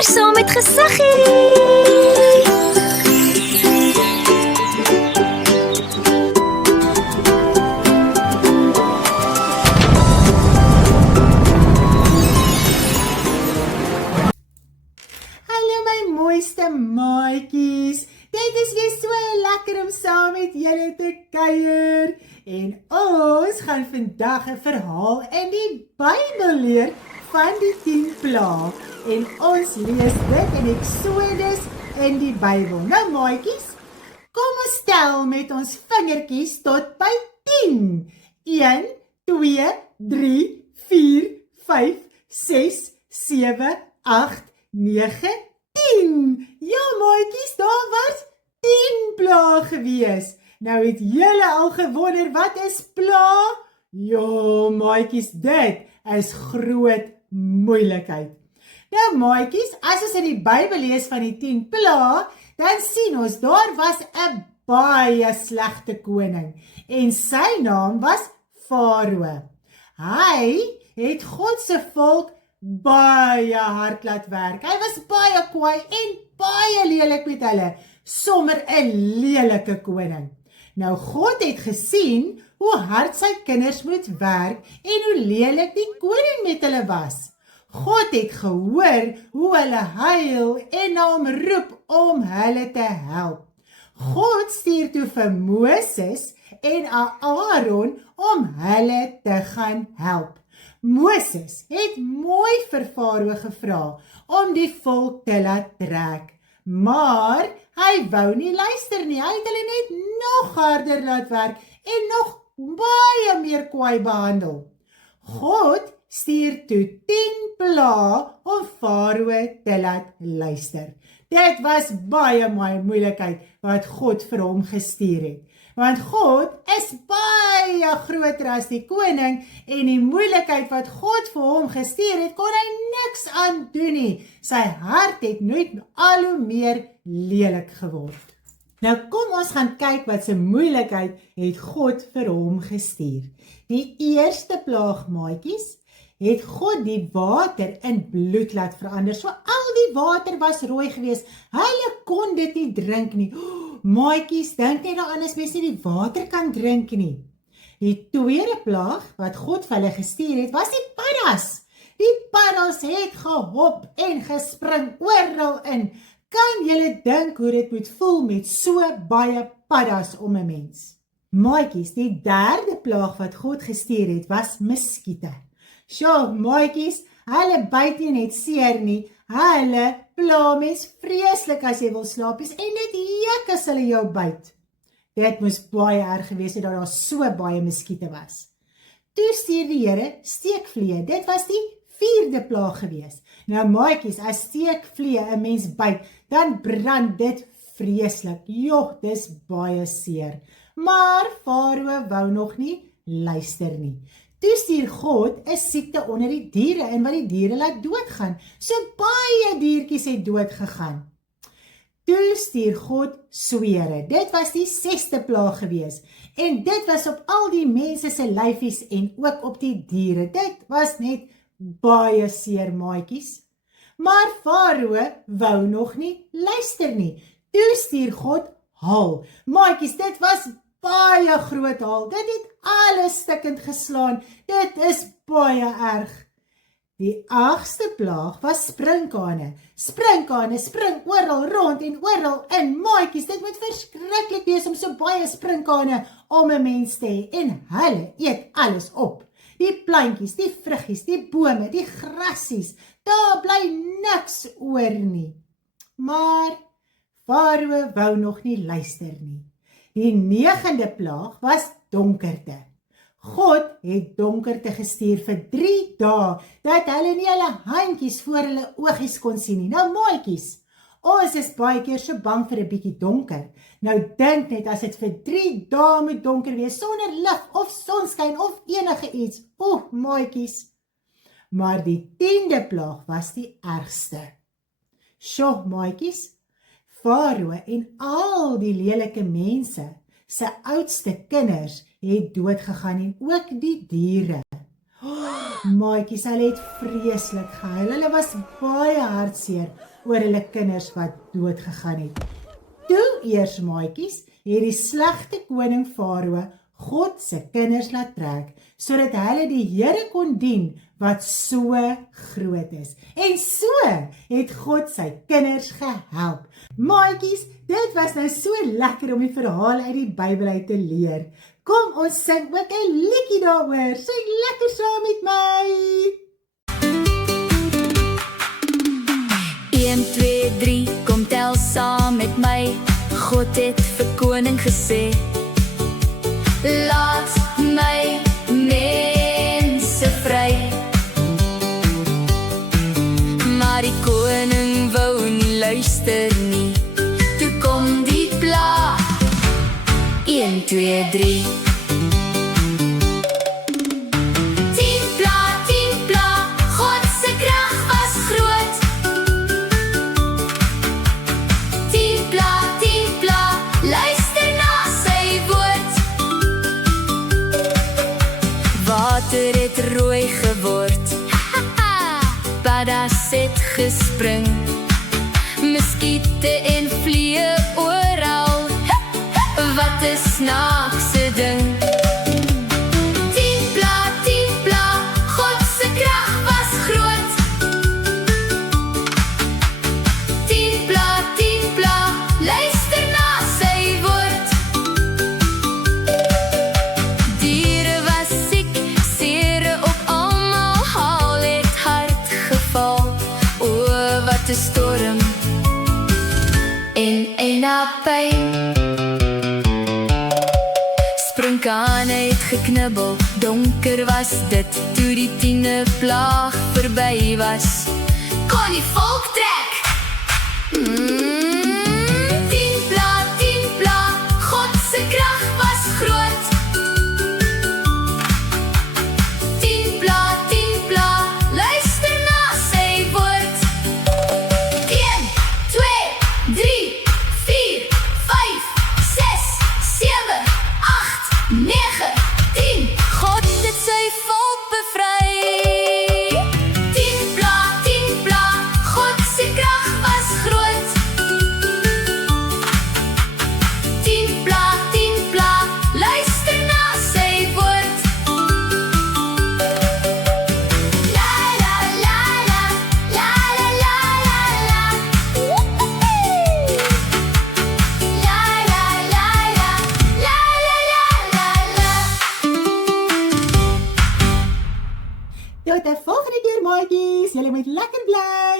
kuier saam met Gesiggie. Hallo my mooiste maatjies, dit is weer so lekker om saam met julle te kuier. En ons gaan vandag 'n verhaal in die Bybel leer van die 10 plaae. En ons lees dit in Exodus in die Bybel. Nou maatjies, kom ons tel met ons vingertjies tot by 10. 1, 2, 3, 4, 5, 6, 7, 8, 9, 10. Ja maatjies, daar was 10 plaae gewees. Nou het julle al gewonder, wat is pla? Ja maatjies, dit is groot moeilikheid. Nou maatjies, as ons in die Bybel lees van die 10 plaae, dan sien ons, daar was 'n baie slegte koning. En sy naam was Farao. Hy het God se volk baie hard laat werk. Hy was baie kwaai en baie lelik met hulle. Sommer 'n lelike koning. Nou God het gesien hoe hard sy kinders moet werk en hoe lelik die koning met hulle was. God het gehoor hoe hulle huil en na hom roep om hulle te help. God stuur toe vir Moses en Aaron om hulle te gaan help. Moses het mooi vir Farao gevra om die volk te laat trek, maar hy wou nie luister nie. Hy het hulle net nog harder laat werk en nog baie meer kwaai behandel. God stuur toe 10 plaae om Farao te laat luister. Dit was baie moeilikheid wat God vir hom gestuur het. Want God is baie groter as die koning en die moeilikheid wat God vir hom gestuur het, kon hy niks aan doen nie. Sy hart het nooit al hoe meer lelik geword. Nou kom ons gaan kyk wat se moeilikheid het God vir hom gestuur. Die eerste plaag maatjies, het God die water in bloed laat verander. So al die water was rooi geweest. Hulle kon dit nie drink nie. Maatjies, dink net daaraan as mens nie die water kan drink nie. Die tweede plaag wat God vir hulle gestuur het, was die paddas. Die paddas het gehop en gespring oral in. Kan julle dink hoe dit moet voel met so baie paddas om 'n mens? Maatjies, die derde plaag wat God gestuur het, was muskiete. Sjoe, maatjies, hulle byt nie net seer nie, hulle pla mens vreeslik as jy wil slaap en dit juk as hulle jou byt. Dit moes baie erg gewees het dat daar so baie muskiete was. Toe stuur die Here steekvliee, dit was die 4de plaag gewees. Nou maatjies, as steekvliee 'n mens byt, dan brand dit vreeslik. Joh, dis baie seer. Maar Farao wou nog nie luister nie. Toe stuur God 'n siekte onder die diere in wat die diere laat doodgaan. So baie diertjies het dood gegaan. Toe stuur God swere. Dit was die 6de plaag gewees. En dit was op al die mense se lyfies en ook op die diere. Dit was net baie seer maatjies. Maar Farao wou nog nie luister nie. Toe stuur God haal. Maatjies, dit was baie groot haal. Dit het alles stikkend geslaan. Dit is baie erg. Die 8ste plaag was sprinkane. Sprinkane spring oral rond en oral in. Maatjies, dit moet verskriklik wees om so baie sprinkane om 'n mens te hê. En hulle eet alles op. Die plantjies, die vruggies, die bome, die grassies. Daar bly niks oor nie. Maar Farao wou nog nie luister nie. Die 9de plaag was donkerte. God het donkerte gestuur vir 3 dae, dat hulle nie hulle handjies voor hulle oogies kon sien nie. Nou maatjies, ons is baie keer so bang vir 'n bietjie donker. Nou dink net as dit vir 3 dae moet donker wees, sonder lig of sonskyn of enige iets. Maatjies. Maar die 10de plaag was die ergste. Sjoe, maatjies, Farao en al die lelike mense, sy oudste kinders, het doodgegaan en ook die diere. Maatjies, hulle het vreeslik gehuil, hulle was baie hartseer. oor hulle kinders wat doodgegaan het. Toe eers maatjies, het die slegte koning Farao God se kinders laat trek, sodat hulle die Here kon dien wat so groot is. En so het God sy kinders gehelp. Maatjies, dit was nou so lekker om die verhaal uit die Bybel uit te leer. Kom ons sing ook 'n liedjie daaroor. Sing lekker saam met my. 1, 2, 3, kom tel saam met my. God het vir koning gesê, laat my mense vry. Maar die koning wou nie luister nie. Toe kom die pla. 1, 2, 3. 10 pla, God se krag was groot. 10 pla, luister na sy woord. Water het rooi geword. Paddas het gespring. Muskiete en vliee oral. Wat 'n snaakse ding. 10 pla, God se krag was groot. 10 pla, luister na sy woord. Diere was siek, sere op almal, haal het hard geval. O, wat 'n storm en pyn. Sprinkane het geknibbel, donker was dit, toe die 10e plaag verby was. Kon die volk trek. 10 pla, God se krag was groot. 10 pla, luister na sy woord. 1, 2, 3, 4, 5, 6, 7, 8, 9, 10. God het sy volk bevry. 10 pla, God se krag was groot. 10 pla, luister na sy woord. La la la la, la la la la la. La la la la, la la la la. Tot die volgende keer maatjies, julle moet lekker bly.